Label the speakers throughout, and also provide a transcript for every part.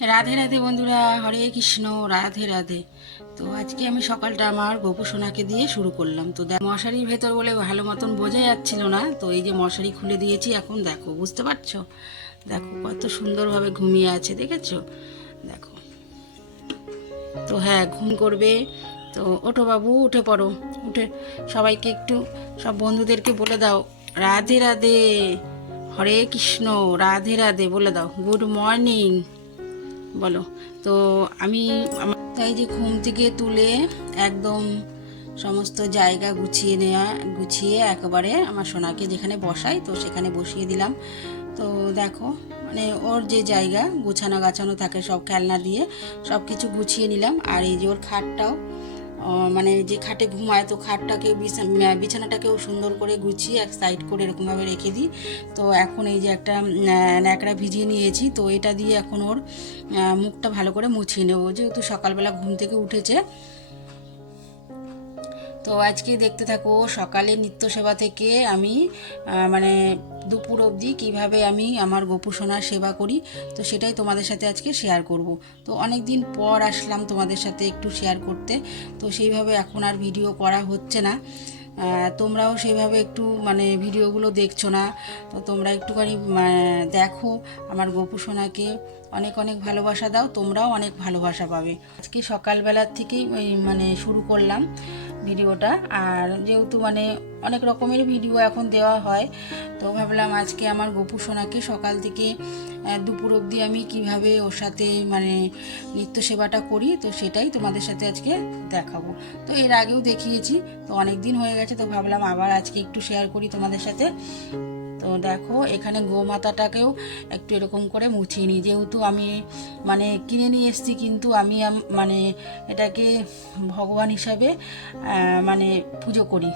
Speaker 1: রাধে রাধে বন্ধুরা, হরে কৃষ্ণ, রাধে রাধে। তো আজকে আমি সকালটা আমার গোপু সোনাকে দিয়ে শুরু করলাম। তো দেখ, মশারির ভেতর বলে ভালো মতন বোঝা যাচ্ছিল না। তো এই যে মশারি খুলে দিয়েছি, এখন দেখো, বুঝতে পারছ? দেখো কত সুন্দরভাবে ঘুমিয়ে আছে, দেখেছ? দেখো। তো হ্যাঁ ঘুম করবে। তো ওঠো বাবু, উঠে পড়ো। উঠে সবাইকে একটু, সব বন্ধুদেরকে বলে দাও। রাধে রাধে। হরে কৃষ্ণ, রাধে রাধে বলে দাও। Good morning. বলো। তো আমি তাই যে ঘুম থেকে তুলে একদম সমস্ত জায়গা গুছিয়ে নেওয়া গুছিয়ে একেবারে আমার সোনাকে যেখানে বসাই, তো সেখানে বসিয়ে দিলাম। তো দেখো মানে ওর যে জায়গা গুছানো গাছানো থাকে সব খেলনা দিয়ে সব কিছু গুছিয়ে নিলাম। আর এই যে ওর খাটটাও মানে যে খাটে ঘুমায়, তো খাটটাকে বিছা- বিছানাটাকেও সুন্দর করে গুছিয়ে এক সাইড করে এরকমভাবে রেখে দিই। তো এখন এই যে একটা ন্যাকড়া ভিজিয়ে নিয়েছি, তো এটা দিয়ে এখন ওর মুখটা ভালো করে মুছিয়ে নেব। যেহেতু সকালবেলা ঘুম থেকে উঠেছে। তো আজকে দেখতে থাকো, সকালে নিত্য সেবা থেকে আমি মানে দুপুর অবধি কীভাবে আমি আমার গোপুসোনার সেবা করি, তো সেটাই তোমাদের সাথে আজকে শেয়ার করব। তো অনেক দিন পর আসলাম তোমাদের সাথে একটু শেয়ার করতে, তো সেইভাবে এখন আর ভিডিও করা হচ্ছে না। তোমরাও সেইভাবে একটু মানে ভিডিওগুলো দেখছ না, তো তোমরা একটুখানি দেখো আমার গোপু সোনাকে অনেক অনেক ভালোবাসা দাও, তোমরাও অনেক ভালোবাসা পাবে। আজকে সকালবেলার থেকেই ওই মানে শুরু করলাম ভিডিওটা। আর যেহেতু মানে অনেক রকমের ভিডিও এখন দেওয়া হয়, তো ভাবলাম আজকে আমার গপু সোনাকে সকাল থেকে দুপুর অবধি আমি কীভাবে ওর সাথে মানে নিত্য সেবাটা করি, তো সেটাই তোমাদের সাথে আজকে দেখাবো। তো এর আগেও দেখিয়েছি, তো অনেক দিন হয়ে গেছে, তো ভাবলাম আবার আজকে একটু শেয়ার করি তোমাদের সাথে। তো দেখো, এখানে গোমাতাটাকেও একটু এরকম করে মুছিয়ে নিই। যেহেতু আমি মানে কিনে নিয়ে এসেছি, কিন্তু আমি মানে এটাকে ভগবান হিসাবে মানে পুজো করি।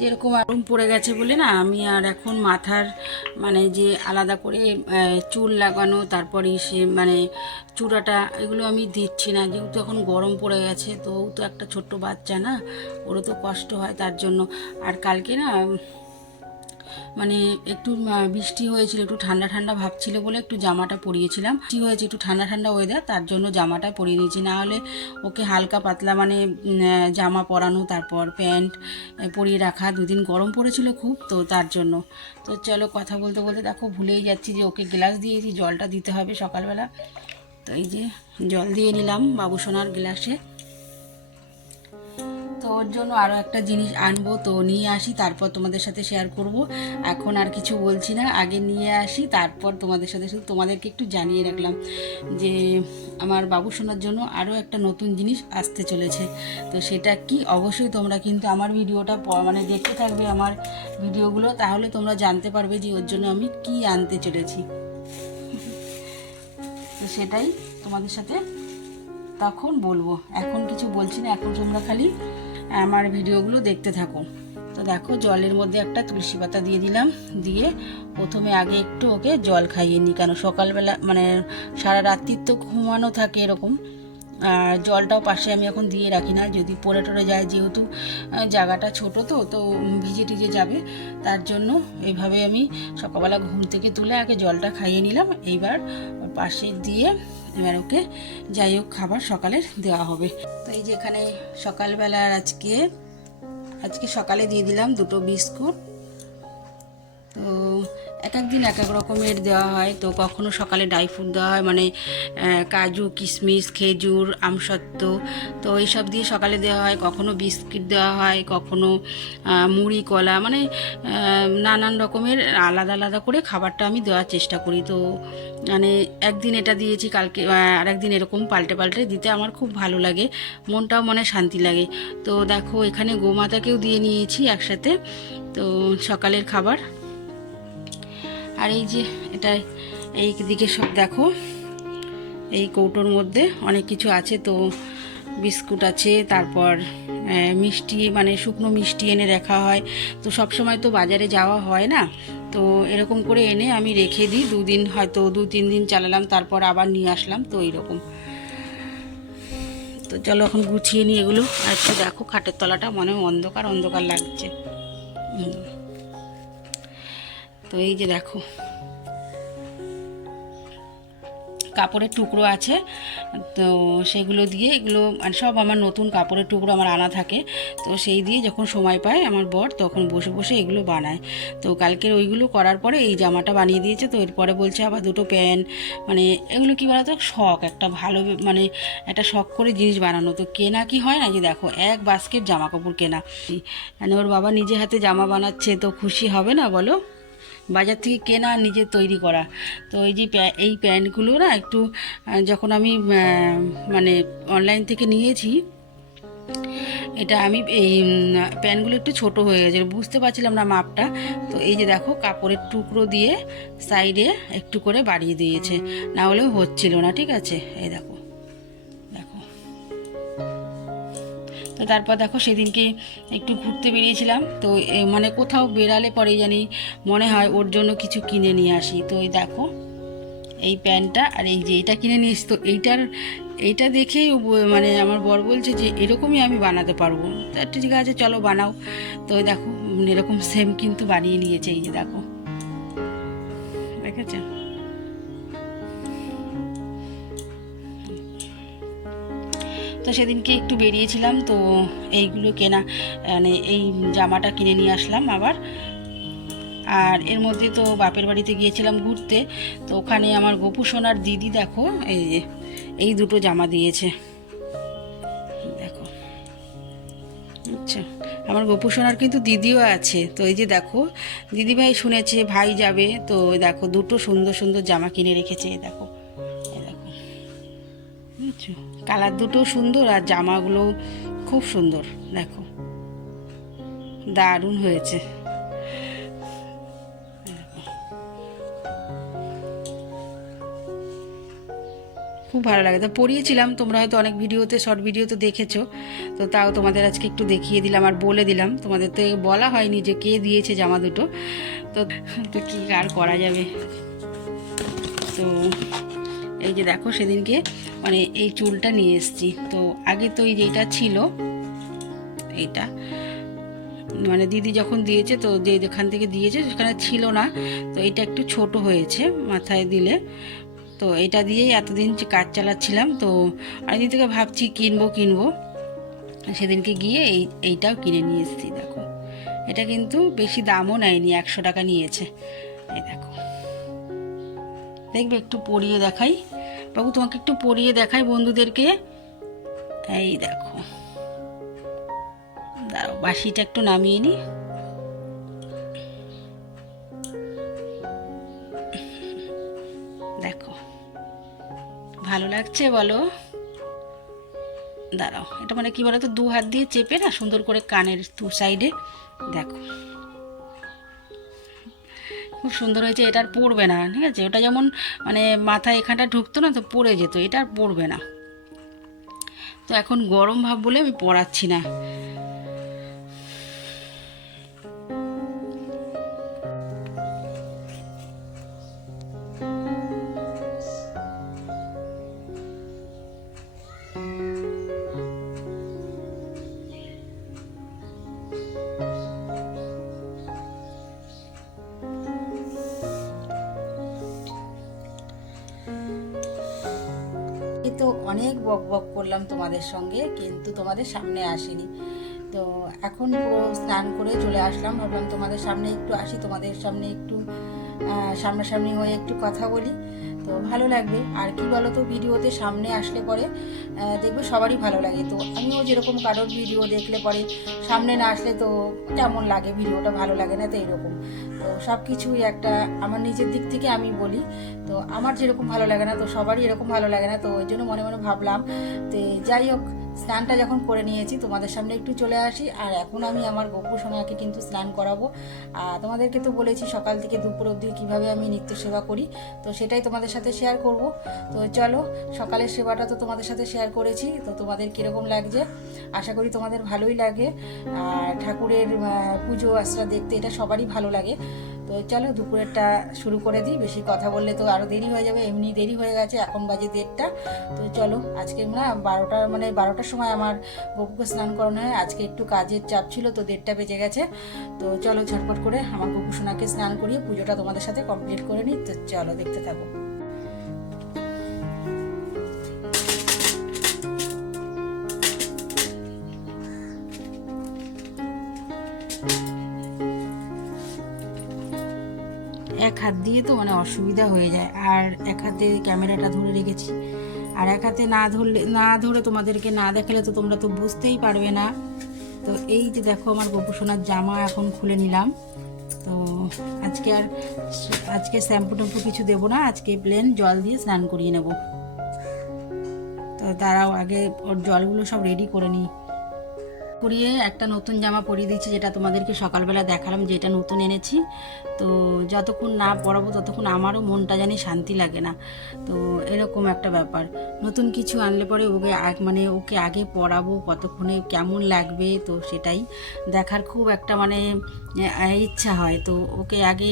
Speaker 1: যেরকম আরম পড়ে গেছে বলে না, আমি আর এখন মাথার মানে যে আলাদা করে চুল লাগানো, তারপরে সে মানে চূড়াটা, এগুলো আমি দিচ্ছি না। যেহেতু এখন গরম পড়ে গেছে, তো ও তো একটা ছোট্ট বাচ্চা না, ওরও তো কষ্ট হয় তার জন্য। আর কালকে না মানে একটু বৃষ্টি হয়েছিল, একটু ঠান্ডা ঠান্ডা ভাব ছিল বলে একটু জামাটা পরিয়েছিলাম। বৃষ্টি হয়েছে একটু ঠান্ডা ঠান্ডা ওয়েদার তার জন্য জামাটা পরিয়ে নিয়েছি না হলে ওকে হালকা পাতলা মানে জামা পরানো, তারপর প্যান্ট পরিয়ে রাখা। দুদিন গরম পড়েছিল খুব, তো তার জন্য। তো চলো কথা বলতে বলতে দেখো, ভুলেই যাচ্ছি যে ওকে গ্লাস দিয়েছি, জলটা দিতে হবে সকালবেলা। তো এই যে জল দিয়ে নিলাম বাবু সোনার গ্লাসে তো ওর জন্য আরও একটা জিনিস আনব, তো নিয়ে আসি, তারপর তোমাদের সাথে শেয়ার করব। এখন আর কিছু বলছি না, আগে নিয়ে আসি, তারপর তোমাদের সাথে শুধু তোমাদেরকে একটু জানিয়ে রাখলাম যে, আমার বাবু শোনার জন্য আরও একটা নতুন জিনিস আসতে চলেছে। তো সেটা কি? অবশ্যই তোমরা কিন্তু আমার ভিডিওটা মানে দেখতে থাকবে আমার ভিডিওগুলো, তাহলে তোমরা জানতে পারবে যে ওর জন্য আমি কি আনতে চলেছি। তো সেটাই তোমাদের সাথে তখন বলব। এখন কিছু বলছি না, এখন তোমরা খালি আমার ভিডিওগুলো দেখতে থাকো। তো দেখো, জলের মধ্যে একটা তুলসী পাতা দিয়ে দিলাম। দিয়ে প্রথমে আগে একটু ওকে জল খাইয়ে নিই, কেন সকালবেলা মানে সারা রাত্রির তো ঘুমানো থাকে এরকম। আর জলটাও পাশে আমি এখন দিয়ে রাখি না, যদি পড়ে টরে যায়, যেহেতু জায়গাটা ছোট তো তো ভিজে টিজে যাবে। তার জন্য এইভাবে আমি সকালবেলা ঘুম থেকে তুলে আগে জলটা খাইয়ে নিলাম। এইবার পাশে দিয়ে এবার ওকে যাই হোক খাবার সকালের দেওয়া হবে। তো এই যেখানে আর আজকে আজকে সকালে দিয়ে দিলাম দুটো বিস্কুট। তো এক এক দিন এক এক রকমের দেওয়া হয়। তো কখনো সকালে ড্রাই ফ্রুট দেওয়া হয় মানে কাজু কিশমিশ খেজুর, আমসত্ত্ব, তো এইসব দিয়ে সকালে দেওয়া হয়। কখনো বিস্কিট দেওয়া হয়, কখনো মুড়ি, কলা মানে নানান রকমের আলাদা আলাদা করে খাবারটা আমি দেওয়ার চেষ্টা করি। তো মানে একদিন এটা দিয়েছি, কালকে আর একদিন এরকম পাল্টে পাল্টে দিতে আমার খুব ভালো লাগে, মনটাও মনে শান্তি লাগে। তো দেখো, এখানে গোমাতাকেও দিয়ে নিয়েছি একসাথে। তো সকালের খাবার আর এই যে এটা এই দিকে সব দেখো, এই কৌটোর মধ্যে অনেক কিছু আছে, তো বিস্কুট আছে, তারপর মিষ্টি মানে শুকনো মিষ্টি এনে রাখা হয়। তো সব সময় তো বাজারে যাওয়া হয় না, তো এরকম করে এনে আমি রেখে দিই, দুদিন হয়তো দু তিন দিন চালালাম, তারপর আবার নিয়ে আসলাম, তো এইরকম। তো চলো এখন গুছিয়ে নিই এগুলো, আর একটু দেখো খাটের তলাটা মনে অন্ধকার অন্ধকার লাগছে। তো এই যে দেখো। কাপড়ের টুকরো আছে, তো সেগুলো দিয়ে এগুলো মানে সব আমার নতুন কাপড়ের টুকরো আমার আনা থাকে। তো সেই দিয়ে যখন সময় পায় আমার বর তখন বসে বসে এগুলো বানায়। তো কালকের ওইগুলো করার পরে এই জামাটা বানিয়ে দিয়েছে, তো এরপরে বলছে আবার দুটো প্যান্ট মানে এগুলো কী বলতো, শখ, একটা ভালো মানে একটা শখ করে জিনিস বানানো। তো কেনা কি হয় না যে দেখো, এক বাস্কেট জামা কাপড় কেনা। মানে ওর বাবা নিজে হাতে জামা বানাচ্ছে, তো খুশি হবে না বলো? বাজার থেকে কেনা নিজে তৈরি করা। তো এই যে এই প্যান্টগুলো না একটু যখন আমি মানে অনলাইন থেকে নিয়েছি, এটা আমি এই প্যান্টগুলো একটু ছোট হয়ে গেছে, বুঝতে পারছিলাম না মাপটা। তো এই যে দেখো, কাপড়ের টুকরো দিয়ে সাইডে একটু করে বাড়িয়ে দিয়েছে। না হলেও হচ্ছিল না, ঠিক আছে? এই দেখো। তো তারপর দেখো সেদিনকে একটু ঘুরতে বেরিয়েছিলাম। তো মানে কোথাও বেরালে পরে জানি মনে হয় ওর জন্য কিছু কিনে নিয়ে আসি। তো এই দেখো, এই প্যান্টটা আর এই যে এইটা কিনে নিয়েছি তো এইটার, এইটা দেখেই মানে আমার বর বলছে যে এরকমই আমি বানাতে পারব। তা ঠিক আছে, চলো বানাও। তো দেখো এরকম সেম কিন্তু বানিয়ে নিয়েছে, এই যে দেখো। তো সেদিনকে একটু বেরিয়েছিলাম, তো এইগুলো কেনা মানে এই জামাটা কিনে নিয়ে আসলাম আবার। আর এর মধ্যে তো বাপের বাড়িতে গিয়েছিলাম ঘুরতে, তো ওখানে আমার গোপু সোনার দিদি দেখো, এই যে, এই দুটো জামা দিয়েছে। দেখো। আচ্ছা আমার গোপু সোনার কিন্তু দিদিও আছে, তো এই যে দেখো, দিদিভাই শুনেছে, ভাই যাবে, তো দেখো দুটো সুন্দর সুন্দর জামা কিনে রেখেছে দেখো। কালার দুটো সুন্দর আর জামাগুলো খুব সুন্দর, দেখো। দারুণ হয়েছে। খুব ভালো লাগে। তো পড়িয়েছিলাম, তোমরা হয়তো অনেক ভিডিওতে, শর্ট ভিডিওতে দেখেছ। তো তাও তোমাদের আজকে একটু দেখিয়ে দিলাম আর বলে দিলাম। তোমাদের তো বলা হয়নি যে কে দিয়েছে জামা দুটো। তো তো কী আর করা যাবে? তো এই যে দেখো সেদিনকে মানে এই চুলটা নিয়ে এসেছি। তো আগে তো এই যেটা ছিল, এইটা। মানে দিদি যখন দিয়েছে, তো যে যেখান থেকে দিয়েছে সেখানে ছিল না। তো এটা একটু ছোট হয়েছে মাথায় দিলে। তো এটা দিয়েই এতদিন কাজ চালাচ্ছিলাম। তো অনেকদিন থেকে ভাবছি কিনবো কিনবো। সেদিনকে গিয়ে এই, এইটাও কিনে নিয়ে এসেছি, দেখো। এটা কিন্তু বেশি দামও নেয়নি, একশো টাকা নিয়েছে। এই দেখো। দেখবে একটু পরিয়ে দেখাই। বাবু, তোমাকে একটু পরিয়ে দেখাই বন্ধুদেরকে। এই দেখো। দাঁড়াও বাসিটা একটু নামিয়ে নি। দেখো। ভালো লাগছে বলো? দাঁড়াও, এটা মানে কি বলো তো দু হাত দিয়ে চেপে না সুন্দর করে কানের দু সাইডে দেখো। খুব সুন্দর হয়েছে, এটা আর পড়বে না, ঠিক আছে? ওটা যেমন মানে মাথা এখানটা ঢুকতো না, তো পড়ে যেত, এটা আর পড়বে না। তো এখন গরম ভাব বলে আমি পড়াচ্ছি না। অনেক বক বক করলাম তোমাদের সঙ্গে, কিন্তু তোমাদের সামনে আসিনি। তো এখন পুরো স্নান করে চলে আসলাম, ভাবলাম তোমাদের সামনে একটু আসি, তোমাদের সামনে একটু সামনাসামনি হয়ে একটু কথা বলি। তো ভালো লাগবে। আর কি বলো তো ভিডিওতে সামনে আসলে পরে দেখবে সবারই ভালো লাগে। তো আমিও যেরকম কারোর ভিডিও দেখলে পরে সামনে না আসলে তো কেমন লাগে, ভিডিওটা ভালো লাগে না তো এরকম। তো সব কিছুই একটা আমার নিজের দিক থেকে আমি বলি। তো আমার যেরকম ভালো লাগে না, তো সবারই এরকম ভালো লাগে না, তো ওই জন্য মনে মনে ভাবলাম তো যাই হোক স্নানটা যখন করে নিয়েছি, তোমাদের সামনে একটু চলে আসি। আর এখন আমি আমার গপু সোনাকে কিন্তু স্নান করাবো। আর তোমাদেরকে তো বলেছি, সকাল থেকে দুপুর অবধি কীভাবে আমি নিত্য সেবা করি। তো সেটাই তোমাদের সাথে শেয়ার করব। তো চলো, সকালের সেবাটা তো তোমাদের সাথে শেয়ার করেছি। তো তোমাদের কীরকম লাগছে? আশা করি তোমাদের ভালোই লাগে। আর ঠাকুরের পুজো, আশ্রা দেখতে এটা সবারই ভালো লাগে। তো চলো দুপুরেরটা শুরু করে দিই। বেশি কথা বললে তো আরও দেরি হয়ে যাবে, এমনি দেরি হয়ে গেছে, এখন বাজে দেড়টা। তো চলো, আজকে না বারোটা মানে বারোটার সময় আমার গপুকে স্নান করানো হয়। আজকে একটু কাজের চাপ ছিল, তো দেড়টা বেজে গেছে। তো চলো ঝটপট করে আমার গপু সোনাকে স্নান করিয়ে পুজোটা তোমাদের সাথে কমপ্লিট করে নিই। তো চলো দেখতে থাকো। দিয়ে তো মানে অসুবিধা হয়ে যায়। আর এক হাতে ক্যামেরাটা ধরে রেখেছি। আর এক হাতে না ধরলে, না ধরে তোমাদেরকে না দেখালে তো তোমরা তো বুঝতেই পারবে না। তো এই যে দেখো আমার গোপুসোনার জামা এখন খুলে নিলাম। তো আজকে আর আজকে শ্যাম্পু ট্যাম্পু কিছু দেবো না, আজকে প্লেন জল দিয়ে স্নান করিয়ে নেব। তো তারাও আগে ওর জলগুলো সব রেডি করে নিই। পরিয়ে একটা নতুন জামা পরিয়ে দিচ্ছি যেটা তোমাদেরকে সকালবেলা দেখালাম যেটা নতুন এনেছি। তো যতক্ষণ না পরাবো ততক্ষণ আমারও মনটা জানি শান্তি লাগে না। তো এরকম একটা ব্যাপার। নতুন কিছু আনলে পরে ওকে মানে ওকে আগে পরাবো কতক্ষণে কেমন লাগবে, তো সেটাই দেখার খুব একটা মানে ইচ্ছা হয়। তো ওকে আগে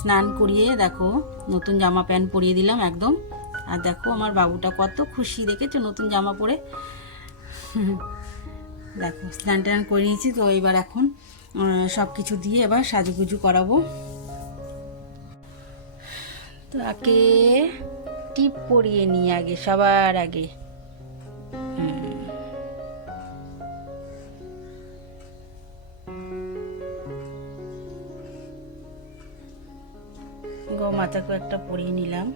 Speaker 1: স্নান করিয়ে দেখো, নতুন জামা প্যান্ট পরিয়ে দিলাম একদম। আর দেখো আমার বাবুটা কত খুশি, দেখেছ? নতুন জামা পরে। দেখো, স্নান টান করে নিয়েছি, তো এবার এখন সব কিছু দিয়ে এবার সাজুগুজু করাবো। তো আগে টিপ পরিয়ে নিই আগে, সবার আগে। গো মাথাকে একটা পরিয়ে নিলাম।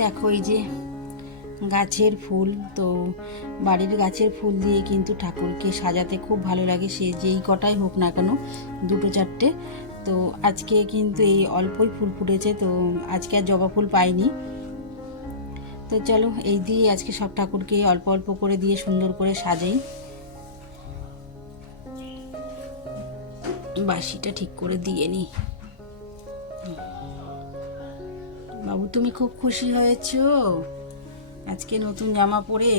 Speaker 1: দেখো, এই যে গাছের ফুল, তো বাড়ির গাছের ফুল দিয়ে কিন্তু ঠাকুরকে সাজাতে খুব ভালো লাগে, সে যেই কটাই হোক না কেন, দুটো চারটে। তো আজকে কিন্তু এই অল্পই ফুল ফুটেছে, তো আজকে আর জবা ফুল পাইনি। তো চলো, এই দিয়ে আজকে সব ঠাকুরকে অল্প অল্প করে দিয়ে সুন্দর করে সাজাই। বাসিটা ঠিক করে দিয়ে নিই। বাবু তুমি খুব খুশি হয়েছো। আজকে নতুন জামা পরে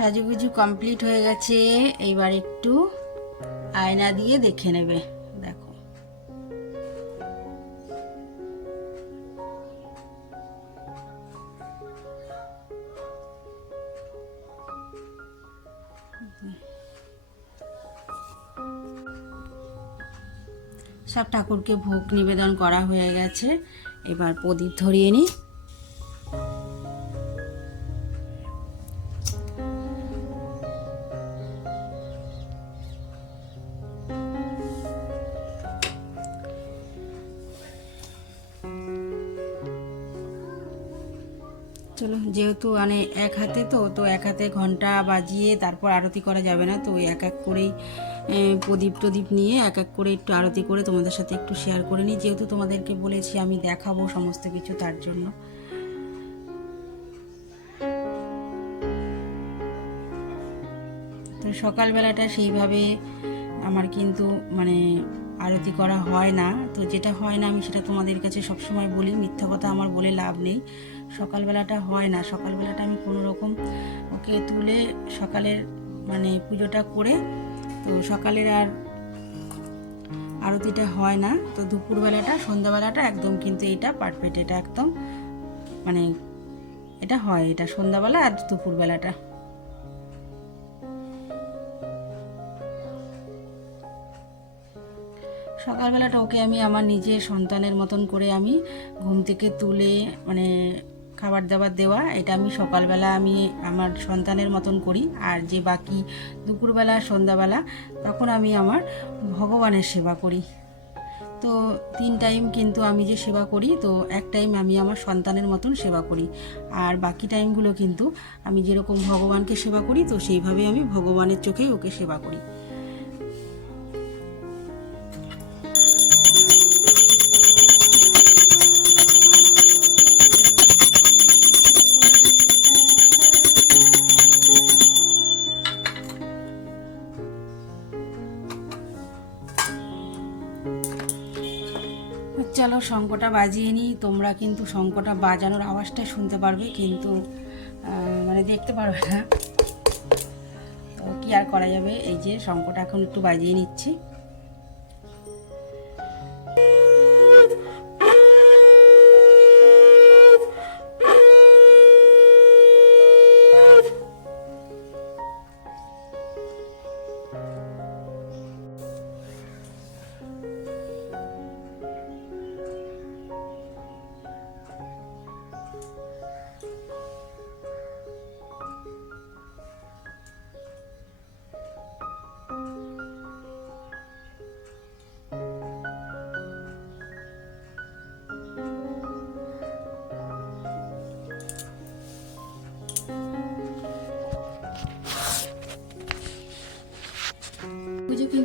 Speaker 1: সাজুগুজু কমপ্লিট হয়ে গেছে। এইবার একটু আয়না দিয়ে দেখে নেবে। দেখো। সব ঠাকুরকে ভোগ নিবেদন করা হয়ে গেছে। এবার প্রদীপ ধরিয়ে নিই। মানে এক হাতে তো তো এক হাতে ঘণ্টা বাজিয়ে তারপর আরতি করা যাবে না। তো এক এক করেই প্রদীপ টদীপ নিয়ে এক এক করে একটু আরতি করে তোমাদের সাথে একটু শেয়ার করে নিই। যেহেতু তোমাদেরকে বলেছি আমি দেখাবো সমস্ত কিছু তার জন্য। তো সকালবেলাটা সেইভাবে আমার কিন্তু মানে আরতি করা হয় না। তো যেটা হয় না আমি সেটা তোমাদের কাছে সবসময় বলি। মিথ্যা কথা আমার বলে লাভ নেই। সকালবেলাটা হয় না। সকালবেলাটা আমি কোনো রকম ওকে তুলে সকালের মানে পুজোটা করে তো সকালের আর আরতিটা হয় না। তো দুপুরবেলাটা, সন্ধ্যাবেলাটা একদম কিন্তু এটা পারফেক্ট এটা একদম মানে এটা হয়, এটা সন্ধ্যাবেলা আর দুপুরবেলাটা। সকালবেলাটা ওকে আমি, আমার নিজের সন্তানের মতন করে আমি ঘুম থেকে তুলে মানে খাবার দাবার দেওয়া, এটা আমি সকালবেলা আমি আমার সন্তানের মতন করি। আর যে বাকি দুপুরবেলা, সন্ধ্যাবেলা, তখন আমি আমার ভগবানের সেবা করি। তো তিন টাইম কিন্তু আমি যে সেবা করি, তো এক টাইম আমি আমার সন্তানের মতন সেবা করি। আর বাকি টাইমগুলো কিন্তু আমি যেরকম ভগবানকে সেবা করি, তো সেইভাবে আমি ভগবানের চোখেই ওকে সেবা করি। শঙ্কটা বাজিয়ে নিই তোমরা কিন্তু শঙ্কটা বাজানোর আওয়াজটা শুনতে পারবে, কিন্তু মানে দেখতে পারবে না। তো কি আর করা যাবে? এই যে শঙ্কটা এখন একটু বাজিয়ে নিচ্ছি।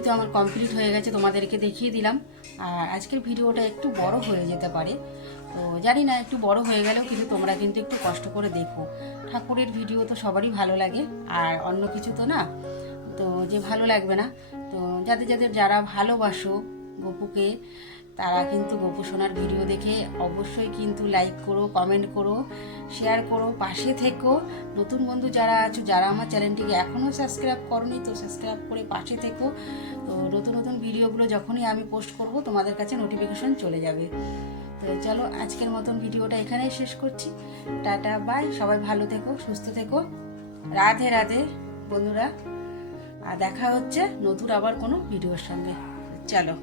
Speaker 1: কিন্তু আমার কমপ্লিট হয়ে গেছে, তোমাদেরকে দেখিয়ে দিলাম। আর আজকের ভিডিওটা একটু বড় হয়ে যেতে পারে। তো জানি না, একটু বড় হয়ে গেলেও কিন্তু তোমরা কিন্তু একটু কষ্ট করে দেখো। ঠাকুরের ভিডিও তো সবারই ভালো লাগে, আর অন্য কিছু তো না। তো যে ভালো লাগবে না। তো যাদের যাদের যারা ভালোবাসো গপুকে তারা কিন্তু গপু সোনার ভিডিও দেখে অবশ্যই কিন্তু লাইক করো কমেন্ট করো শেয়ার করো, পাশে থেকো। নতুন বন্ধু যারা আছো, যারা আমার চ্যানেলটিকে এখনও সাবস্ক্রাইব করনি, তো সাবস্ক্রাইব করে পাশে থেকো। তো নতুন নতুন ভিডিওগুলো যখনই আমি পোস্ট করব, তোমাদের কাছে নোটিফিকেশন চলে যাবে। তো চলো, আজকের মতন ভিডিওটা এখানেই শেষ করছি। টাটা বাই সবাই ভালো থেকো, সুস্থ থেকো। রাধে রাধে, বন্ধুরা। আর দেখা হচ্ছে নতুন আবার কোনো ভিডিওর সঙ্গে। চলো।